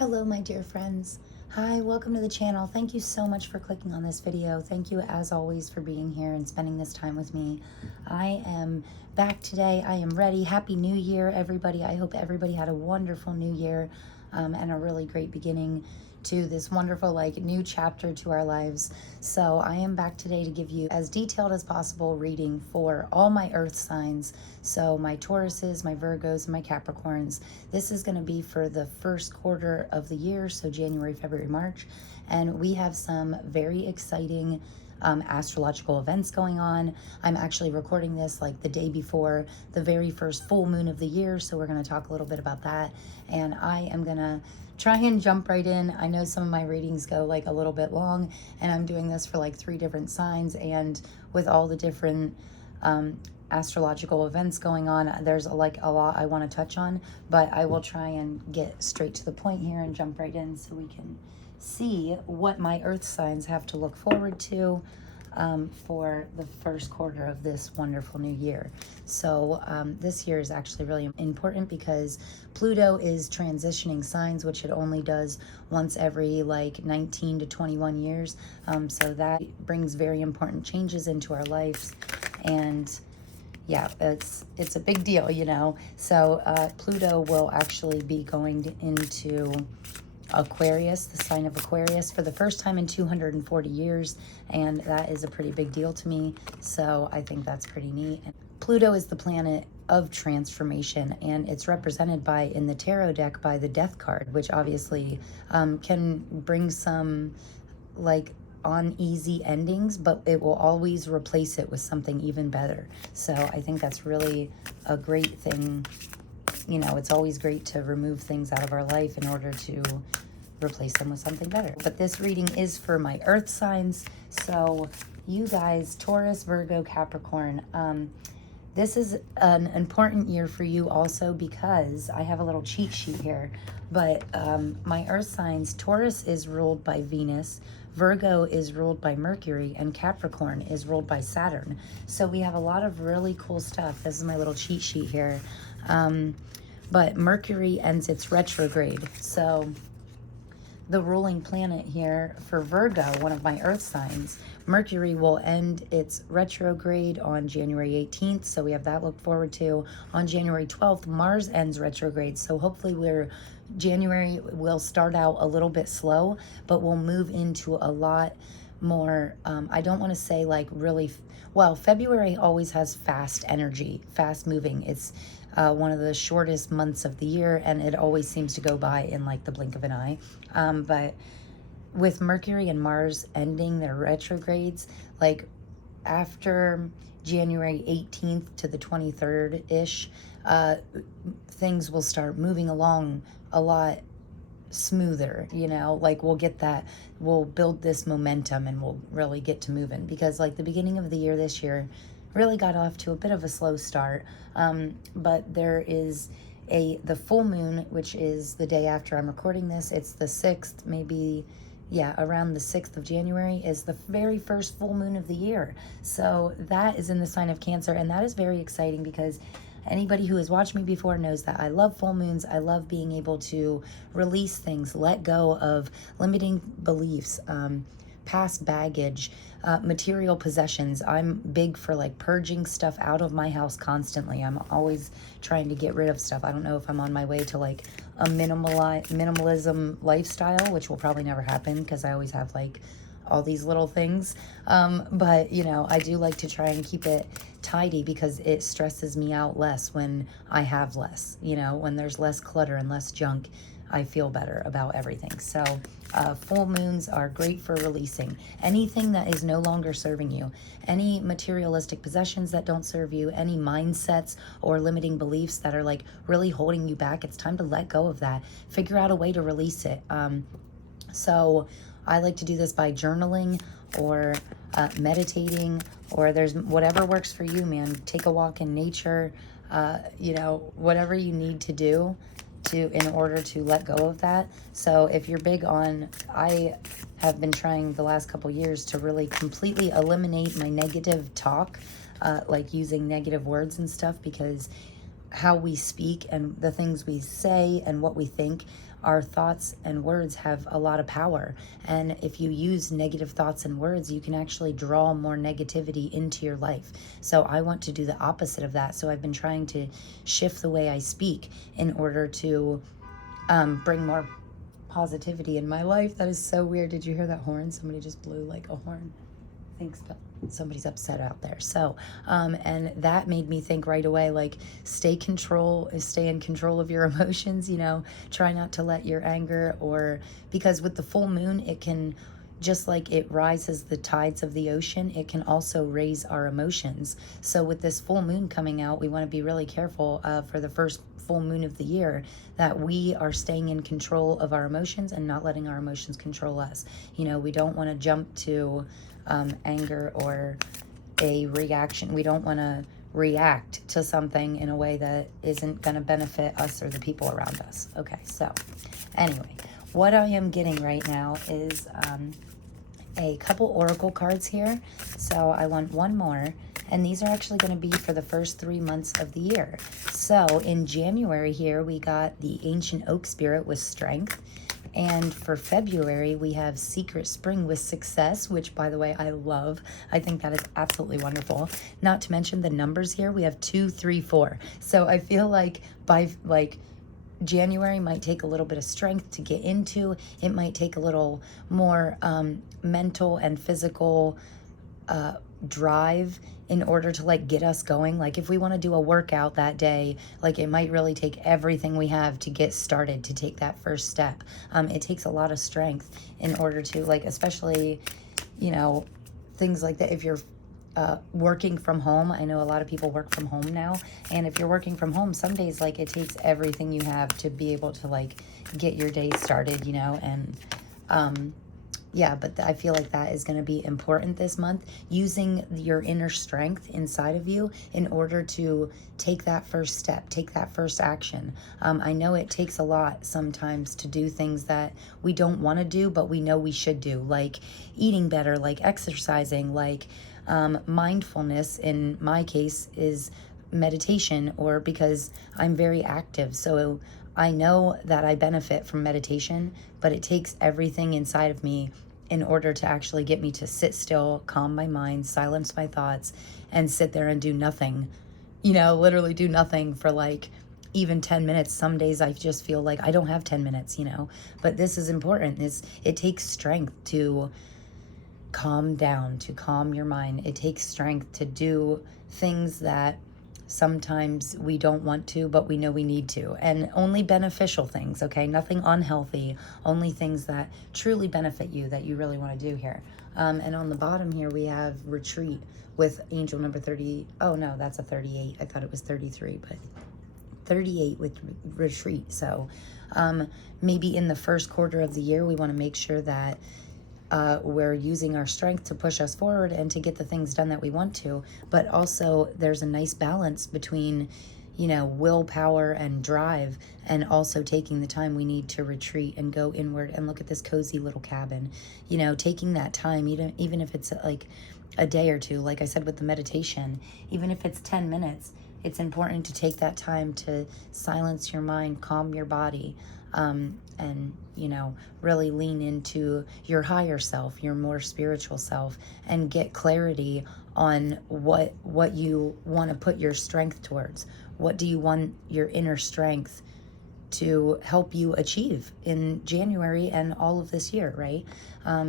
Hello, my dear friends. Hi, welcome to the channel. Thank you so much for clicking on this video. Thank you, as always, for being here and spending this time with me. I am back today. I am ready. Happy New Year, everybody. I hope everybody had a wonderful New Year and a really great beginning to this wonderful new chapter to our lives. So I am back today to give you as detailed as possible reading for all my earth signs. So my Tauruses, my Virgos, and my Capricorns. This is going to be for the first quarter of the year, so January, February, March. And we have some very exciting astrological events going on. I'm actually recording this like the day before the very first full moon of the year, so we're going to talk a little bit about that. And I am going to try and jump right in. I know some of my readings go like a little bit long, and I'm doing this for like 3 different signs, and with all the different astrological events going on, there's a lot I want to touch on, but I will try and get straight to the point here and jump right in so we can see what my earth signs have to look forward to for the first quarter of this wonderful new year. So this year is actually really important because Pluto is transitioning signs, which it only does once every like 19 to 21 years. So that brings very important changes into our lives, and yeah, it's a big deal, you know. So Pluto will actually be going into Aquarius, the sign of Aquarius, for the first time in 240 years, and that is a pretty big deal to me, so I think that's pretty neat. Pluto is the planet of transformation, and it's represented by, in the tarot deck, by the Death card, which obviously can bring some like uneasy endings, but it will always replace it with something even better. So I think that's really a great thing. You know, it's always great to remove things out of our life in order to replace them with something better. But this reading is for my earth signs. So you guys, Taurus, Virgo, Capricorn, this is an important year for you also, because I have a little cheat sheet here. But my earth signs, Taurus is ruled by Venus, Virgo is ruled by Mercury, and Capricorn is ruled by Saturn. So we have a lot of really cool stuff. This is my little cheat sheet here. But Mercury ends its retrograde. So the ruling planet here for Virgo, one of my earth signs, Mercury will end its retrograde on January 18th. So we have that to look forward to. On January 12th, Mars ends retrograde. So hopefully January will start out a little bit slow, but we'll move into a lot more, I don't want to say like really, well, February always has fast energy, fast moving. It's one of the shortest months of the year, and it always seems to go by in like the blink of an eye. But with Mercury and Mars ending their retrogrades, like after January 18th to the 23rd-ish, things will start moving along a lot smoother, you know, like we'll build this momentum and we'll really get to moving, because like the beginning of the year this year really got off to a bit of a slow start, but there is the full moon, which is the day after I'm recording this. It's the 6th, maybe, yeah, around the 6th of January is the very first full moon of the year. So that is in the sign of Cancer, and that is very exciting because anybody who has watched me before knows that I love full moons. I love being able to release things, let go of limiting beliefs, past baggage, material possessions. I'm big for like purging stuff out of my house constantly. I'm always trying to get rid of stuff. I don't know if I'm on my way to like a minimalism lifestyle, which will probably never happen because I always have like all these little things. But you know, I do like to try and keep it tidy because it stresses me out less when I have less, you know, when there's less clutter and less junk. I feel better about everything. So full moons are great for releasing anything that is no longer serving you, any materialistic possessions that don't serve you, any mindsets or limiting beliefs that are like really holding you back. It's time to let go of that. Figure out a way to release it. So I like to do this by journaling or meditating, or there's whatever works for you, man. Take a walk in nature, you know, whatever you need to do in order to let go of that. So if you're big on, I have been trying the last couple years to really completely eliminate my negative talk, like using negative words and stuff, because how we speak and the things we say and what we think, our thoughts and words have a lot of power. And if you use negative thoughts and words, you can actually draw more negativity into your life. So I want to do the opposite of that. So I've been trying to shift the way I speak in order to bring more positivity in my life. That is so weird. Did you hear that horn? Somebody just blew like a horn. Thanks, somebody's upset out there. So and that made me think right away, like, stay in control of your emotions, you know, try not to let your anger, or because with the full moon, it can, just like it rises the tides of the ocean, it can also raise our emotions. So with this full moon coming out, we want to be really careful for the first full moon of the year, that we are staying in control of our emotions and not letting our emotions control us. You know, we don't want to jump to anger or a reaction. We don't want to react to something in a way that isn't going to benefit us or the people around us. Okay, so anyway, what I am getting right now is a couple oracle cards here. So I want one more, and these are actually going to be for the first 3 months of the year. So in January here, we got the Ancient Oak Spirit with Strength. And for February, we have Secret Spring with Success, which, by the way, I love. I think that is absolutely wonderful. Not to mention the numbers here. We have 2, 3, 4. So I feel like January might take a little bit of strength to get into. It might take a little more mental and physical drive in order to like get us going. Like if we want to do a workout that day, like it might really take everything we have to get started, to take that first step. It takes a lot of strength in order to, like, especially, you know, things like that. If you're working from home, I know a lot of people work from home now, and if you're working from home, some days, like, it takes everything you have to be able to like get your day started, you know. And yeah, but I feel like that is going to be important this month, using your inner strength inside of you in order to take that first step, take that first action. I know it takes a lot sometimes to do things that we don't want to do, but we know we should do, like eating better, like exercising, like mindfulness. In my case is meditation, or because I'm very active. So I know that I benefit from meditation, but it takes everything inside of me in order to actually get me to sit still, calm my mind, silence my thoughts, and sit there and do nothing. You know, literally do nothing for like even 10 minutes. Some days I just feel like I don't have 10 minutes, you know. But this is important. It takes strength to calm down, to calm your mind. It takes strength to do things that sometimes we don't want to, but we know we need to. And only beneficial things, okay? Nothing unhealthy, only things that truly benefit you, that you really want to do here. And on the bottom here, we have Retreat with angel number 30. Oh, no, that's a 38. I thought it was 33, but 38 with Retreat. So maybe in the first quarter of the year, we want to make sure that we're using our strength to push us forward and to get the things done that we want to. But also there's a nice balance between, you know, willpower and drive, and also taking the time we need to retreat and go inward and look at this cozy little cabin. You know, taking that time, even if it's like a day or two, like I said with the meditation, even if it's 10 minutes, it's important to take that time to silence your mind, calm your body, and, you know, really lean into your higher self, your more spiritual self, and get clarity on what you want to put your strength towards. What do you want your inner strength to help you achieve in January and all of this year, right?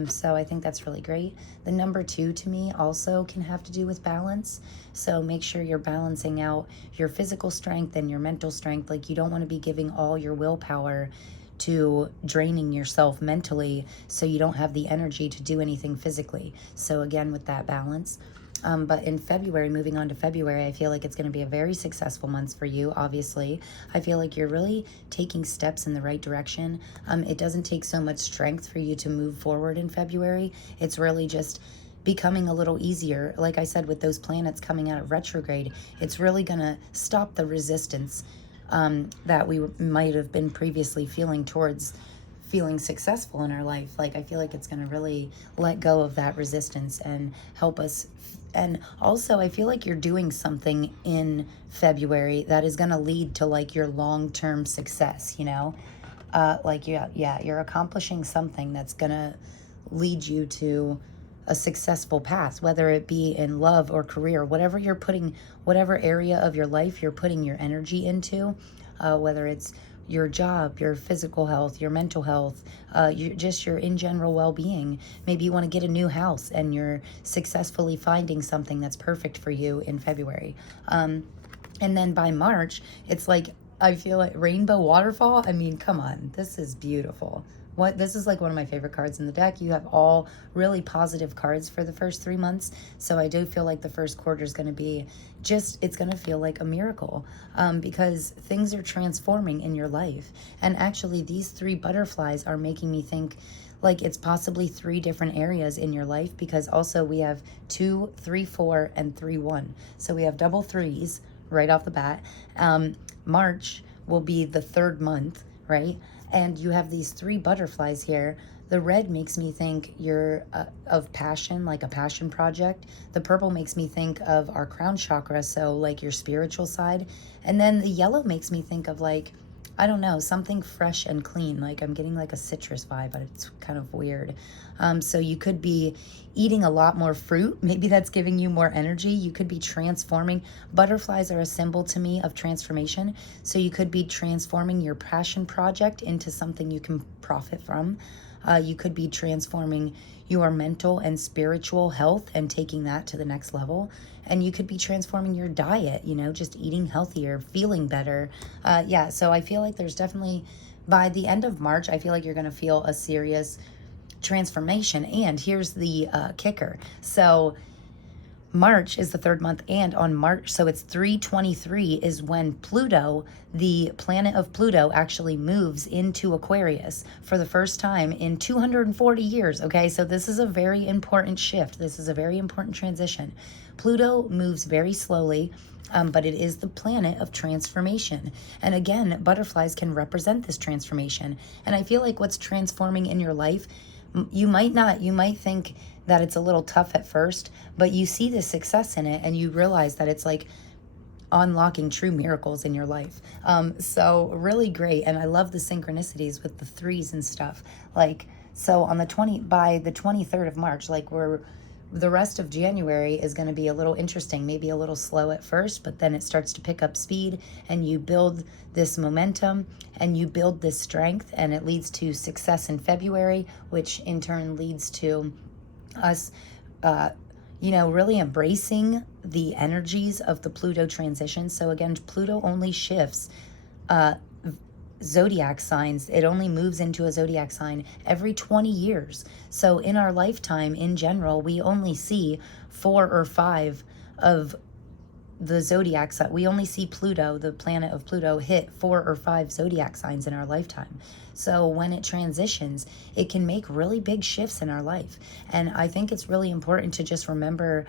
So I think that's really great. The number 2 to me also can have to do with balance. So make sure you're balancing out your physical strength and your mental strength. Like, you don't want to be giving all your willpower to draining yourself mentally, so you don't have the energy to do anything physically. So again, with that balance. But in February, moving on to February, I feel like it's going to be a very successful month for you, obviously. I feel like you're really taking steps in the right direction. It doesn't take so much strength for you to move forward in February. It's really just becoming a little easier. Like I said, with those planets coming out of retrograde, it's really going to stop the resistance that we might have been previously feeling towards feeling successful in our life. Like, I feel like it's going to really let go of that resistance and help us. And also, I feel like you're doing something in February that is going to lead to like your long-term success, you know? Like, yeah, you're accomplishing something that's going to lead you to a successful path, whether it be in love or career, whatever you're putting, whatever area of your life you're putting your energy into, whether it's your job, your physical health, your mental health, just your in general well-being. Maybe you want to get a new house and you're successfully finding something that's perfect for you in February. And then by March, it's like, I feel like rainbow waterfall. I mean, come on, this is beautiful. This is like one of my favorite cards in the deck. You have all really positive cards for the first 3 months. So I do feel like the first quarter is going to be it's going to feel like a miracle, because things are transforming in your life. And actually, these 3 butterflies are making me think like it's possibly 3 different areas in your life, because also we have 2, 3, 4, and 3, 1. So we have double threes right off the bat. March will be the 3rd month, right? And you have these 3 butterflies here. The red makes me think you're of passion, like a passion project. The purple makes me think of our crown chakra, so like your spiritual side. And then the yellow makes me think of like, I don't know, something fresh and clean. Like I'm getting like a citrus vibe, but it's kind of weird. So you could be eating a lot more fruit. Maybe that's giving you more energy. You could be transforming. Butterflies are a symbol to me of transformation. So you could be transforming your passion project into something you can profit from. You could be transforming your mental and spiritual health and taking that to the next level. And you could be transforming your diet, you know, just eating healthier, feeling better. Yeah, so I feel like there's definitely, by the end of March, I feel like you're going to feel a serious transformation. And here's the kicker. So March is the 3rd month, and on March, so it's 3/23 is when Pluto, the planet of Pluto, actually moves into Aquarius for the first time in 240 years, okay? So this is a very important shift. This is a very important transition. Pluto moves very slowly, but it is the planet of transformation. And again, butterflies can represent this transformation. And I feel like what's transforming in your life, you might think that it's a little tough at first, but you see the success in it and you realize that it's like unlocking true miracles in your life. So really great. And I love the synchronicities with the 3s and stuff. Like, so on by the 23rd of March, like the rest of January is going to be a little interesting, maybe a little slow at first, but then it starts to pick up speed and you build this momentum and you build this strength, and it leads to success in February, which in turn leads to us, really embracing the energies of the Pluto transition. So again, Pluto only shifts zodiac signs. It only moves into a zodiac sign every 20 years. So in our lifetime, in general, we only see 4 or 5 of the zodiac sign. We only see Pluto, the planet of Pluto, hit 4 or 5 zodiac signs in our lifetime. So when it transitions, it can make really big shifts in our life. And I think it's really important to just remember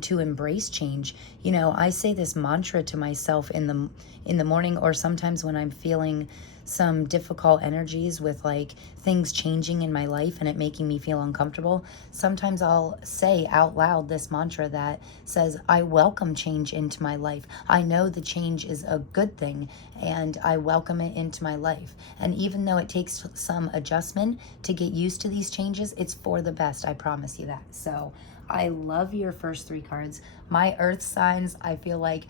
to embrace change. You know, I say this mantra to myself in the morning, or sometimes when I'm feeling some difficult energies with like things changing in my life and it making me feel uncomfortable. Sometimes I'll say out loud this mantra that says, I welcome change into my life. I know the change is a good thing and I welcome it into my life. And even though it takes some adjustment to get used to these changes, it's for the best. I promise you that. So I love your first 3 cards. My earth signs, I feel like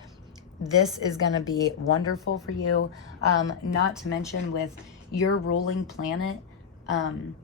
this is going to be wonderful for you. Not to mention with your ruling planet, one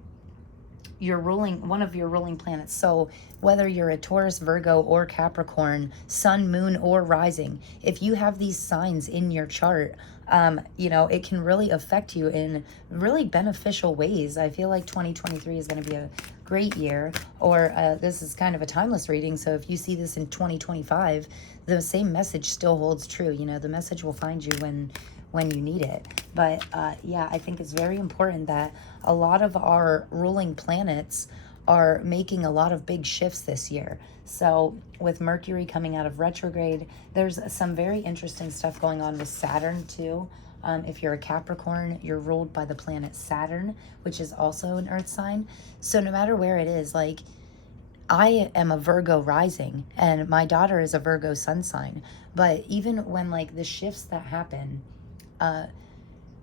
of your ruling planets. So whether you're a Taurus, Virgo, or Capricorn, sun, moon, or rising, if you have these signs in your chart, it can really affect you in really beneficial ways. I feel like 2023 is going to be a great year, or this is kind of a timeless reading. So if you see this in 2025, the same message still holds true. You know, the message will find you when you need it. But yeah, I think it's very important that a lot of our ruling planets are making a lot of big shifts this year. So with Mercury coming out of retrograde, there's some very interesting stuff going on with Saturn too. If you're a Capricorn, you're ruled by the planet Saturn, which is also an earth sign. So no matter where it is, like, I am a Virgo rising and my daughter is a Virgo sun sign. But even when like the shifts that happen,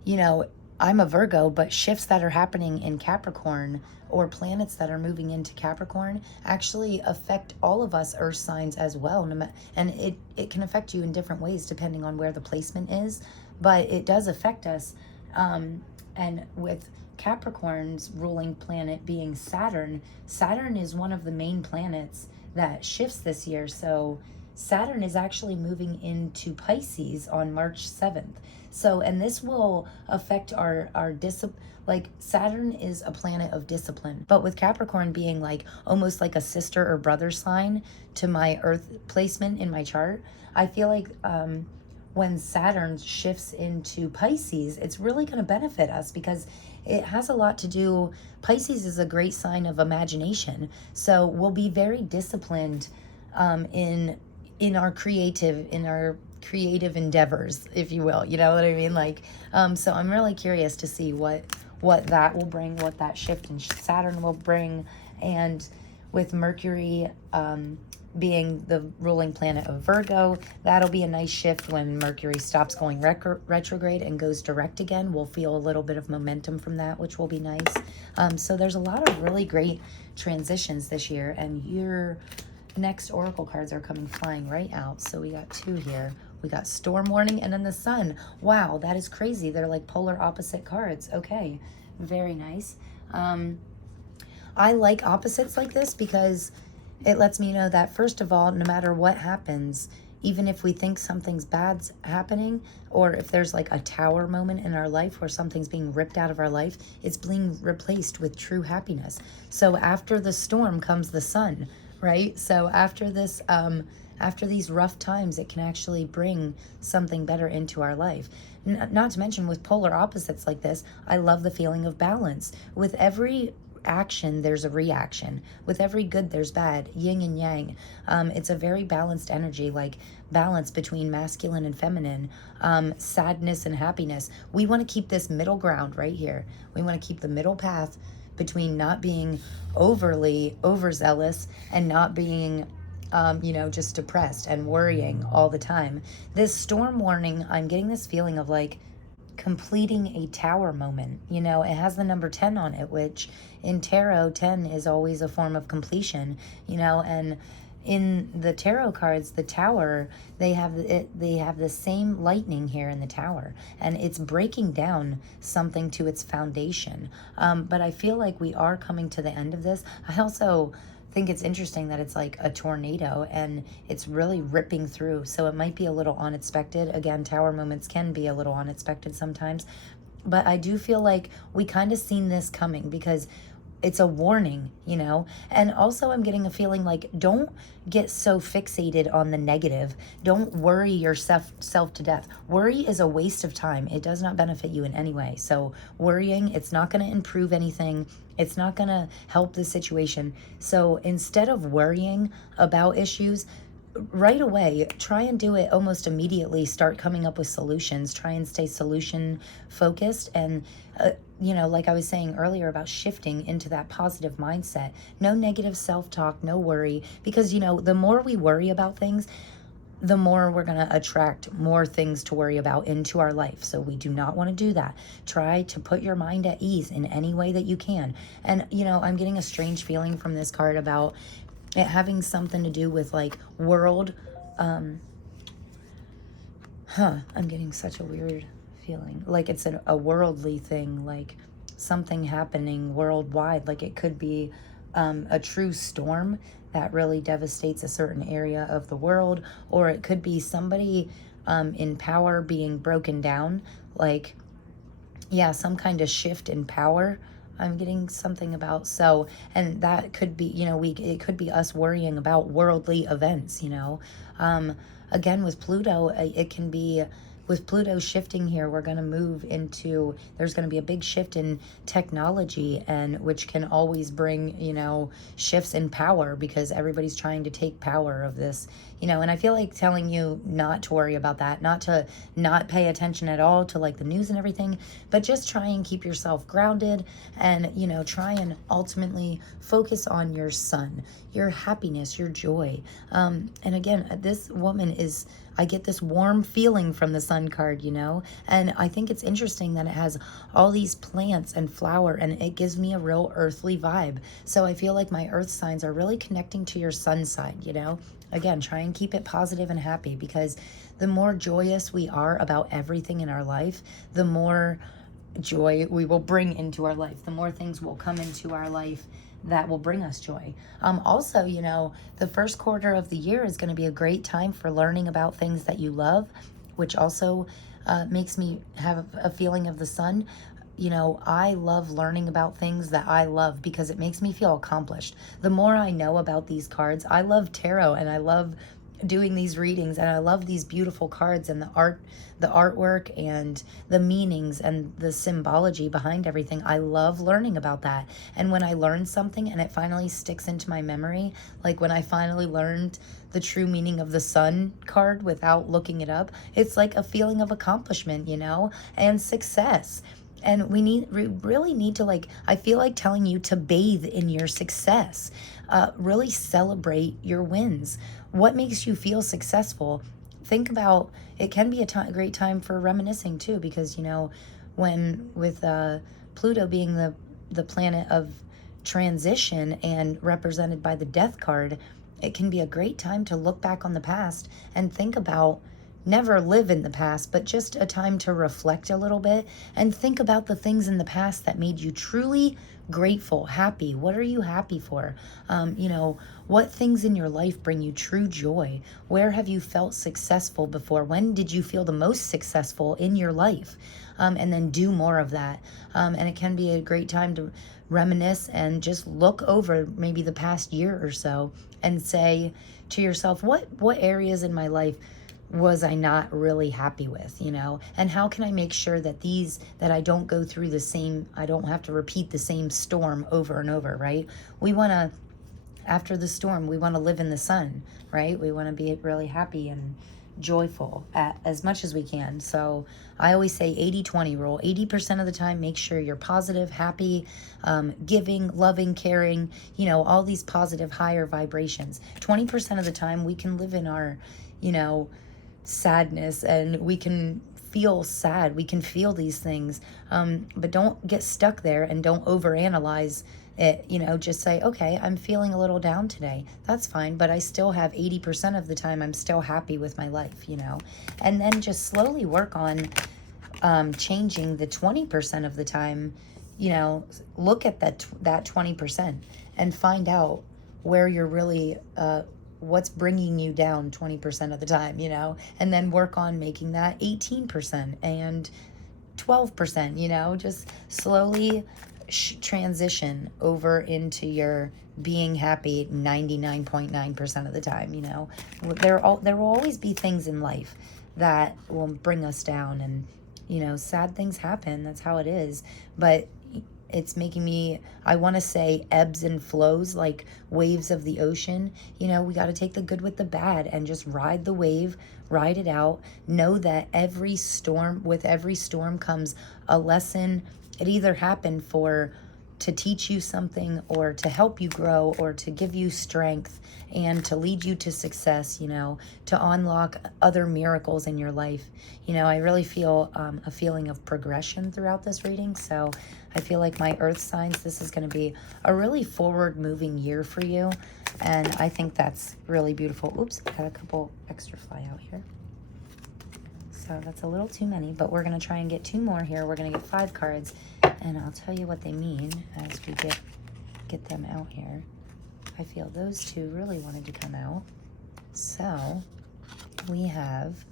you know, I'm a Virgo, but shifts that are happening in Capricorn or planets that are moving into Capricorn actually affect all of us earth signs as well. And it can affect you in different ways depending on where the placement is, but it does affect us. And with Capricorn's ruling planet being Saturn, Saturn is one of the main planets that shifts this year. So Saturn is actually moving into Pisces on March 7th. So, and this will affect our discipline. Like, Saturn is a planet of discipline, but with Capricorn being like almost like a sister or brother sign to my earth placement in my chart, I feel like when Saturn shifts into Pisces, it's really going to benefit us because it has a lot to do. Pisces is a great sign of imagination. So we'll be very disciplined in our creative endeavors, if you will. You know what I mean? Like, so I'm really curious to see what that will bring, what that shift in Saturn will bring. And with Mercury being the ruling planet of Virgo, that'll be a nice shift when Mercury stops going retrograde and goes direct again. We'll feel a little bit of momentum from that, which will be nice. So there's a lot of really great transitions this year, and your next oracle cards are coming flying right out. So we got two here. We got storm warning and then the sun. Wow, that is crazy. They're like polar opposite cards. Okay, very nice. I like opposites like this because it lets me know that, first of all, no matter what happens, even if we think something's bad's happening, or if there's like a tower moment in our life where something's being ripped out of our life, it's being replaced with true happiness. So after the storm comes the sun, right? So after this, after these rough times, it can actually bring something better into our life. Not to mention, with polar opposites like this, I love the feeling of balance. With every action, there's a reaction. With every good, there's bad. Yin and yang. It's a very balanced energy, like balance between masculine and feminine, sadness and happiness. We want to keep this middle ground right here. We want to keep the middle path between not being overly overzealous and not being just depressed and worrying all the time. This storm warning, I'm getting this feeling of like completing a tower moment. You know, it has the number 10 on it, which in tarot, 10 is always a form of completion, you know, and in the tarot cards, the tower, they have the same lightning here in the tower, and it's breaking down something to its foundation. But I feel like we are coming to the end of this. I also think it's interesting that it's like a tornado and it's really ripping through. So it might be a little unexpected. Again, tower moments can be a little unexpected sometimes. But I do feel like we kind of seen this coming because it's a warning, you know? And also I'm getting a feeling like, don't get so fixated on the negative. Don't worry yourself to death. Worry is a waste of time. It does not benefit you in any way. So worrying, it's not going to improve anything. It's not going to help the situation. So instead of worrying about issues, right away, try and do it almost immediately. Start coming up with solutions. Try and stay solution focused. And, like I was saying earlier about shifting into that positive mindset. No negative self-talk, no worry. Because, the more we worry about things, the more we're going to attract more things to worry about into our life. So we do not want to do that. Try to put your mind at ease in any way that you can. And, I'm getting a strange feeling from this card about it having something to do with like world. I'm getting such a weird feeling. Like it's a worldly thing, like something happening worldwide. Like it could be a true storm that really devastates a certain area of the world, or it could be somebody in power being broken down. Like, yeah, some kind of shift in power. I'm getting something about, so, and that could be, it could be us worrying about worldly events, again, with Pluto, it can be, with Pluto shifting here, we're going to move into, there's going to be a big shift in technology, and which can always bring, shifts in power, because everybody's trying to take power of this, you know, and I feel like telling you not to worry about that, not to not pay attention at all to like the news and everything, but just try and keep yourself grounded and, you know, try and ultimately focus on your sun, your happiness, your joy. And again, this woman is, I get this warm feeling from the sun card, you know, and I think it's interesting that it has all these plants and flower, and it gives me a real earthly vibe. So I feel like my earth signs are really connecting to your sun side, you know. Again, try and keep it positive and happy, because the more joyous we are about everything in our life, the more joy we will bring into our life, the more things will come into our life that will bring us joy. Also, you know, the first quarter of the year is going to be a great time for learning about things that you love, which also makes me have a feeling of the sun. You know, I love learning about things that I love because it makes me feel accomplished. The more I know about these cards, I love tarot and I love doing these readings, and I love these beautiful cards and the artwork and the meanings and the symbology behind everything. I love learning about that. And when I learn something and it finally sticks into my memory, like when I finally learned the true meaning of the sun card without looking it up, it's like a feeling of accomplishment, you know, and success. And we really need to, like, I feel like telling you to bathe in your success. Really celebrate your wins. What makes you feel successful? Think about, it can be a great time for reminiscing too, because, you know, when with Pluto being the planet of transition and represented by the death card, it can be a great time to look back on the past and think about, never live in the past, but just a time to reflect a little bit and think about the things in the past that made you truly grateful, happy. What are you happy for? You know, what things in your life bring you true joy? Where have you felt successful before? When did you feel the most successful in your life? And then do more of that. And it can be a great time to reminisce and just look over maybe the past year or so and say to yourself, what areas in my life was I not really happy with, you know? And how can I make sure that that I don't go through the same, I don't have to repeat the same storm over and over, right? We want to, after the storm, we want to live in the sun, right? We want to be really happy and joyful as much as we can. So I always say 80-20 rule. 80% of the time, make sure you're positive, happy, giving, loving, caring, you know, all these positive, higher vibrations. 20% of the time, we can live in our, you know, sadness, and we can feel sad. We can feel these things, but don't get stuck there and don't overanalyze it. You know, just say, okay, I'm feeling a little down today. That's fine, but I still have 80% of the time I'm still happy with my life, you know. And then just slowly work on changing the 20% of the time. You know, look at that 20% and find out where you're really what's bringing you down 20% of the time, you know, and then work on making that 18% and 12%, you know, just slowly transition over into your being happy 99.9% of the time, you know. There will always be things in life that will bring us down, and, you know, sad things happen. That's how it is. But it's making me, I want to say, ebbs and flows, like waves of the ocean. You know, we got to take the good with the bad and just ride the wave, ride it out. Know that with every storm comes a lesson. It either happened to teach you something, or to help you grow, or to give you strength and to lead you to success, you know, to unlock other miracles in your life. You know, I really feel a feeling of progression throughout this reading. So I feel like my earth signs, this is going to be a really forward moving year for you. And I think that's really beautiful. Oops, got a couple extra fly out here. So that's a little too many, but we're going to try and get 2 more here. We're going to get 5 cards, and I'll tell you what they mean as we get them out here. I feel those 2 really wanted to come out. So we have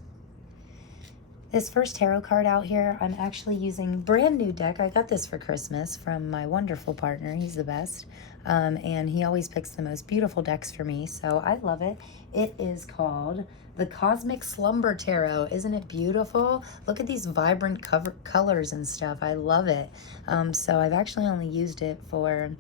this first tarot card out here. I'm actually using brand new deck. I got this for Christmas from my wonderful partner. He's the best. And he always picks the most beautiful decks for me, so I love it. It is called the Cosmic Slumber Tarot. Isn't it beautiful? Look at these vibrant colors and stuff. I love it. So I've actually only used it for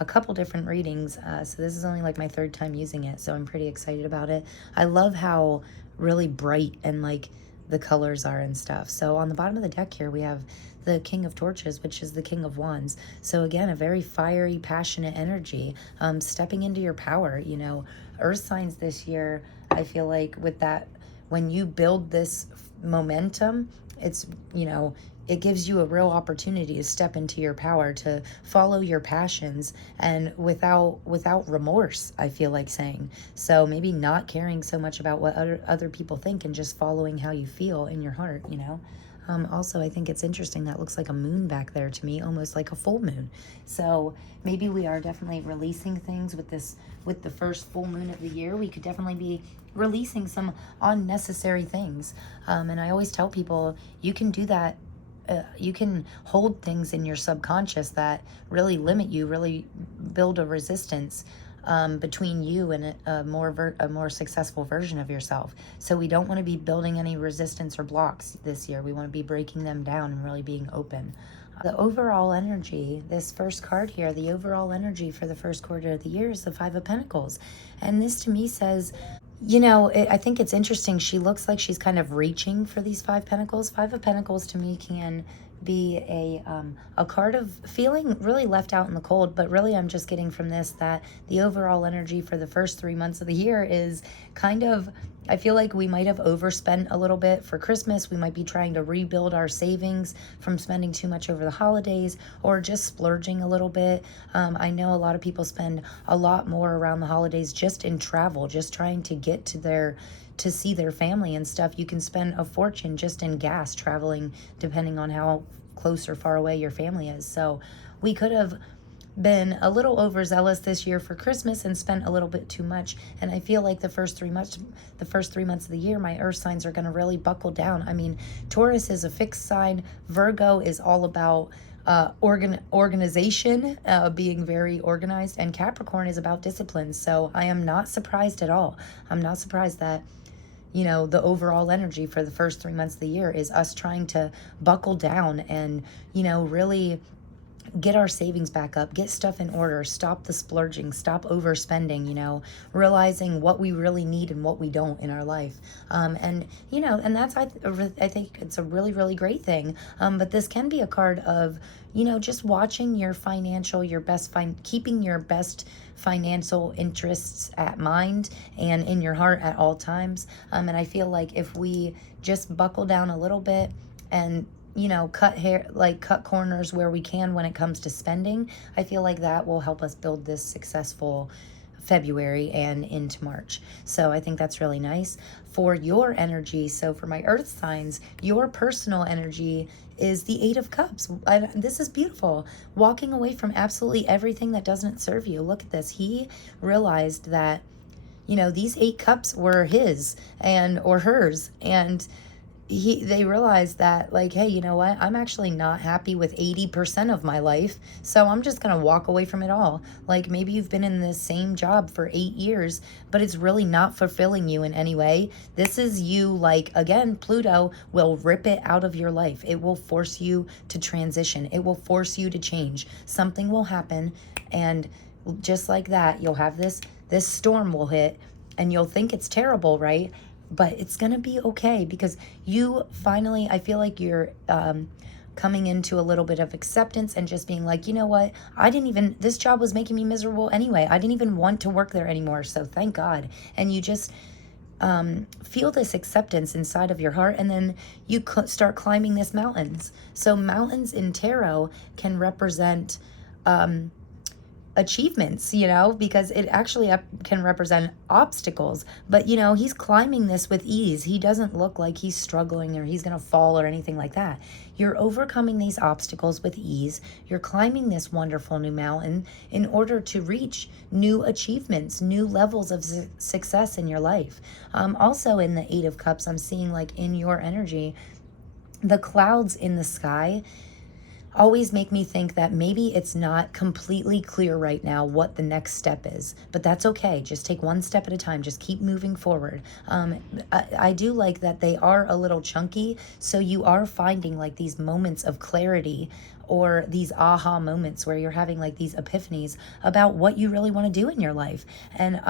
a couple different readings. So this is only like my third time using it, so I'm pretty excited about it. I love how really bright and like the colors are and stuff. So on the bottom of the deck here, we have the King of Torches, which is the King of Wands. So again, a very fiery, passionate energy, stepping into your power. You know, earth signs this year, I feel like with that, when you build this momentum, it's, you know, it gives you a real opportunity to step into your power, to follow your passions, and without remorse, I feel like saying. So maybe not caring so much about what other people think and just following how you feel in your heart, you know. Also, I think it's interesting, that looks like a moon back there to me, almost like a full moon. So maybe we are definitely releasing things with this, with the first full moon of the year. We could definitely be releasing some unnecessary things. And I always tell people, you can do that. You can hold things in your subconscious that really limit you, really build a resistance between you and a more successful version of yourself. So we don't want to be building any resistance or blocks this year. We want to be breaking them down and really being open. The overall energy, this first card here, the overall energy for the first quarter of the year is the Five of Pentacles. And this to me says, you know, I think it's interesting. She looks like she's kind of reaching for these Five Pentacles. Five of Pentacles to me can be a card of feeling really left out in the cold, but really I'm just getting from this that the overall energy for the first 3 months of the year is kind of, I feel like we might have overspent a little bit for Christmas. We might be trying to rebuild our savings from spending too much over the holidays, or just splurging a little bit. I know a lot of people spend a lot more around the holidays just in travel, just trying to get to see their family and stuff. You can spend a fortune just in gas traveling, depending on how close or far away your family is. So we could have been a little overzealous this year for Christmas and spent a little bit too much. And I feel like the first 3 months of the year, my earth signs are going to really buckle down. I mean, Taurus is a fixed sign. Virgo is all about organization, being very organized, and Capricorn is about discipline. So I am not surprised at all. I'm not surprised that, you know, the overall energy for the first 3 months of the year is us trying to buckle down and, you know, really get our savings back up, get stuff in order, stop the splurging, stop overspending, you know, realizing what we really need and what we don't in our life. And, you know, and that's, I think it's a really, really great thing. But this can be a card of, you know, just watching your financial, keeping your best financial interests at mind and in your heart at all times. And I feel like if we just buckle down a little bit and, you know, cut corners where we can when it comes to spending, I feel like that will help us build this successful February and into March. So I think that's really nice for your energy. So for my earth signs, your personal energy is the Eight of Cups. This is beautiful. Walking away from absolutely everything that doesn't serve you. Look at this. He realized that, you know, these 8 cups were his or hers, and they realized that, like, hey, you know what, I'm actually not happy with 80% of my life, so I'm just gonna walk away from it all. Like, maybe you've been in this same job for 8 years, but it's really not fulfilling you in any way. This is you, like, again, Pluto will rip it out of your life. It will force you to transition. It will force you to change. Something will happen, and just like that, you'll have this storm will hit, and you'll think it's terrible, right? But it's going to be okay, because you finally, I feel like you're coming into a little bit of acceptance and just being like, you know what, this job was making me miserable anyway. I didn't even want to work there anymore. So thank God. And you just feel this acceptance inside of your heart, and then you start climbing these mountains. So mountains in tarot can represent achievements, you know, because it actually can represent obstacles. But, you know, he's climbing this with ease. He doesn't look like he's struggling or he's going to fall or anything like that. You're overcoming these obstacles with ease. You're climbing this wonderful new mountain in order to reach new achievements, new levels of success in your life. Also in the Eight of Cups, I'm seeing, like, in your energy, the clouds in the sky, always make me think that maybe it's not completely clear right now what the next step is, but that's okay. Just take one step at a time. Just keep moving forward. I do like that they are a little chunky, so you are finding like these moments of clarity or these aha moments where you're having like these epiphanies about what you really want to do in your life, and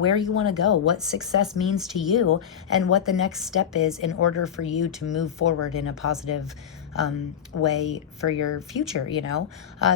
where you want to go, what success means to you, and what the next step is in order for you to move forward in a positive way for your future,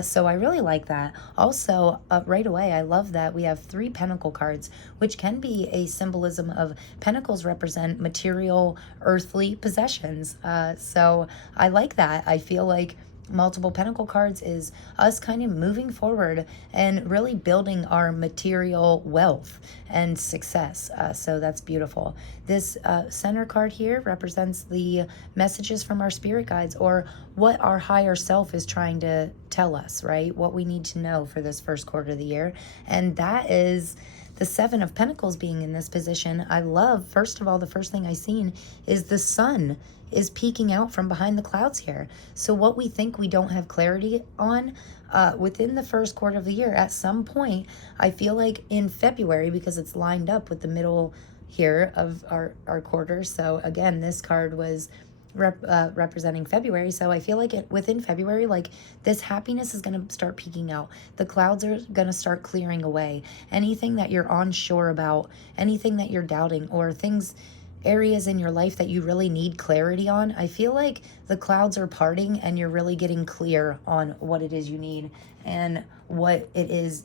so I really like that. Also, right away, I love that we have 3 pentacle cards, which can be a symbolism of pentacles represent material, earthly possessions. So I like that. I feel like multiple pentacle cards is us kind of moving forward and really building our material wealth and success. So that's beautiful. This center card here represents the messages from our spirit guides, or what our higher self is trying to tell us, right? What we need to know for this first quarter of the year. And that is the 7 of Pentacles being in this position. I love, first of all, the first thing I seen is the sun is peeking out from behind the clouds here. So what we think we don't have clarity on within the first quarter of the year, at some point, I feel like in February, because it's lined up with the middle here of our quarter. So again, this card was representing February. So I feel like within February, like this happiness is going to start peeking out. The clouds are going to start clearing away. Anything that you're unsure about, anything that you're doubting, or areas in your life that you really need clarity on, I feel like the clouds are parting and you're really getting clear on what it is you need and what it is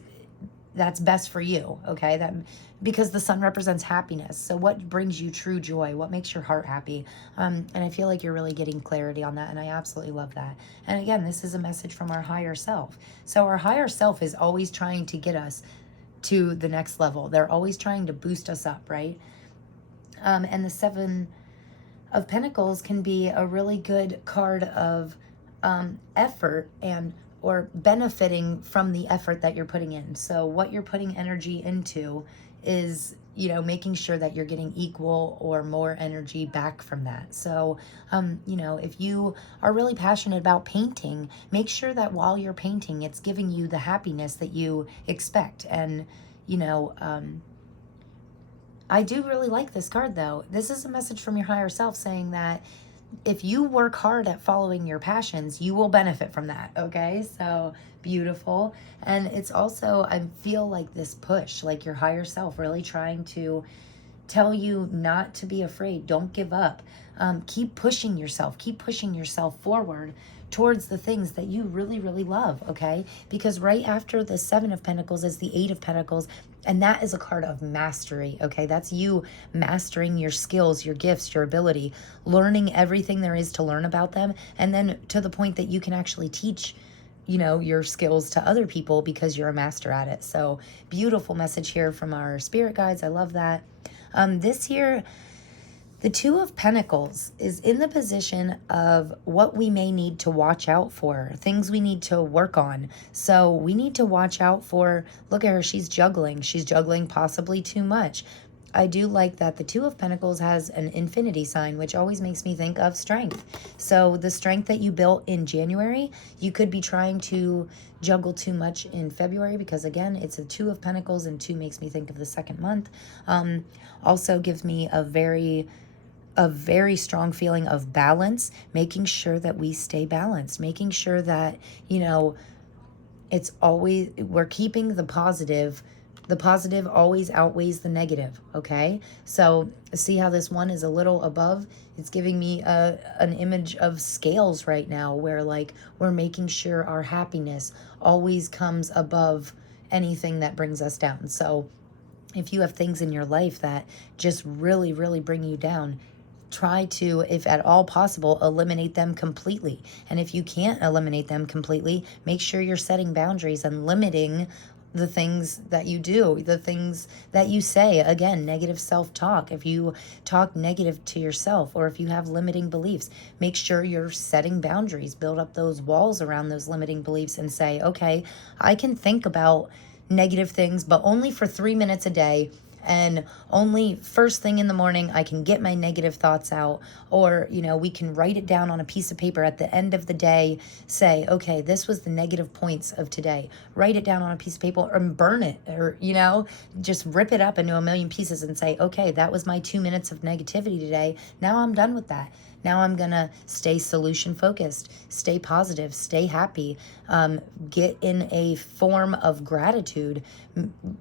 that's best for you, okay? That because the sun represents happiness. So what brings you true joy? What makes your heart happy? And I feel like you're really getting clarity on that, and I absolutely love that. And again, this is a message from our higher self. So our higher self is always trying to get us to the next level. They're always trying to boost us up, right? And the 7 of Pentacles can be a really good card of effort or benefiting from the effort that you're putting in. So what you're putting energy into is, making sure that you're getting equal or more energy back from that. So, if you are really passionate about painting, make sure that while you're painting, it's giving you the happiness that you expect. And, I do really like this card, though. This is a message from your higher self saying that if you work hard at following your passions, you will benefit from that, okay? So beautiful. And it's also, I feel like this push, like your higher self really trying to tell you not to be afraid. Don't give up. Keep pushing yourself. Keep pushing yourself forward towards the things that you really, really love, okay? Because right after the 7 of Pentacles is the 8 of Pentacles, and that is a card of mastery, okay? That's you mastering your skills, your gifts, your ability, learning everything there is to learn about them, and then to the point that you can actually teach, your skills to other people because you're a master at it. So beautiful message here from our spirit guides. I love that. This year, the 2 of Pentacles is in the position of what we may need to watch out for, things we need to work on. So we need to watch out for, look at her, she's juggling. She's juggling possibly too much. I do like that the 2 of Pentacles has an infinity sign, which always makes me think of strength. So the strength that you built in January, you could be trying to juggle too much in February because, again, it's a 2 of Pentacles, and 2 makes me think of the second month. Also gives me a very strong feeling of balance, making sure that we stay balanced, making sure that, it's always, we're keeping the positive always outweighs the negative, okay? So see how this one is a little above? It's giving me an image of scales right now where like we're making sure our happiness always comes above anything that brings us down. So if you have things in your life that just really, really bring you down, try to, if at all possible, eliminate them completely. And if you can't eliminate them completely, make sure you're setting boundaries and limiting the things that you do, the things that you say. Again, negative self-talk. If you talk negative to yourself, or if you have limiting beliefs, make sure you're setting boundaries. Build up those walls around those limiting beliefs and say, okay, I can think about negative things, but only for 3 minutes a day. And only first thing in the morning I can get my negative thoughts out, or, you know, we can write it down on a piece of paper at the end of the day, say, okay, this was the negative points of today. Write it down on a piece of paper or burn it, or, you know, just rip it up into a million pieces and say, okay, that was my 2 minutes of negativity today. Now I'm done with that. Now I'm going to stay solution focused, stay positive, stay happy, get in a form of gratitude.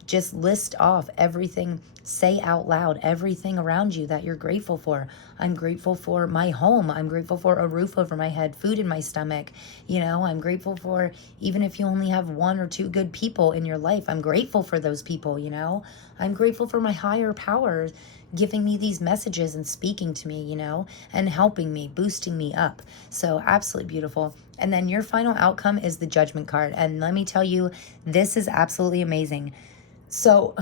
Just list off everything, say out loud everything around you that you're grateful for. I'm grateful for my home. I'm grateful for a roof over my head, food in my stomach. You know, I'm grateful for, even if you only have 1 or 2 good people in your life, I'm grateful for those people, you know. I'm grateful for my higher power giving me these messages and speaking to me, you know, and helping me, boosting me up. So absolutely beautiful. And then your final outcome is the Judgment card. And let me tell you, this is absolutely amazing. So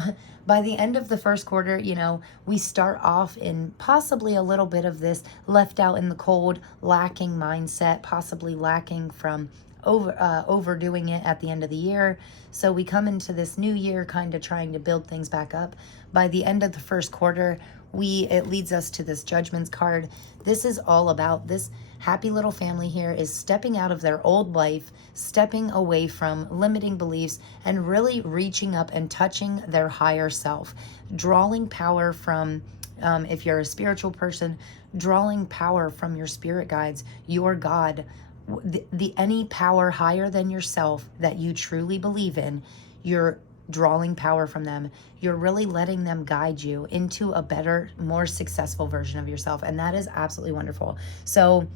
by the end of the first quarter, you know, we start off in possibly a little bit of this left out in the cold, lacking mindset, possibly lacking from overdoing it at the end of the year. So we come into this new year kind of trying to build things back up. By the end of the first quarter, it leads us to this Judgments card. This is all about this happy little family here is stepping out of their old life, stepping away from limiting beliefs, and really reaching up and touching their higher self, drawing power from, if you're a spiritual person, drawing power from your spirit guides, your God, the any power higher than yourself that you truly believe in. You're drawing power from them. You're really letting them guide you into a better, more successful version of yourself. And that is absolutely wonderful. So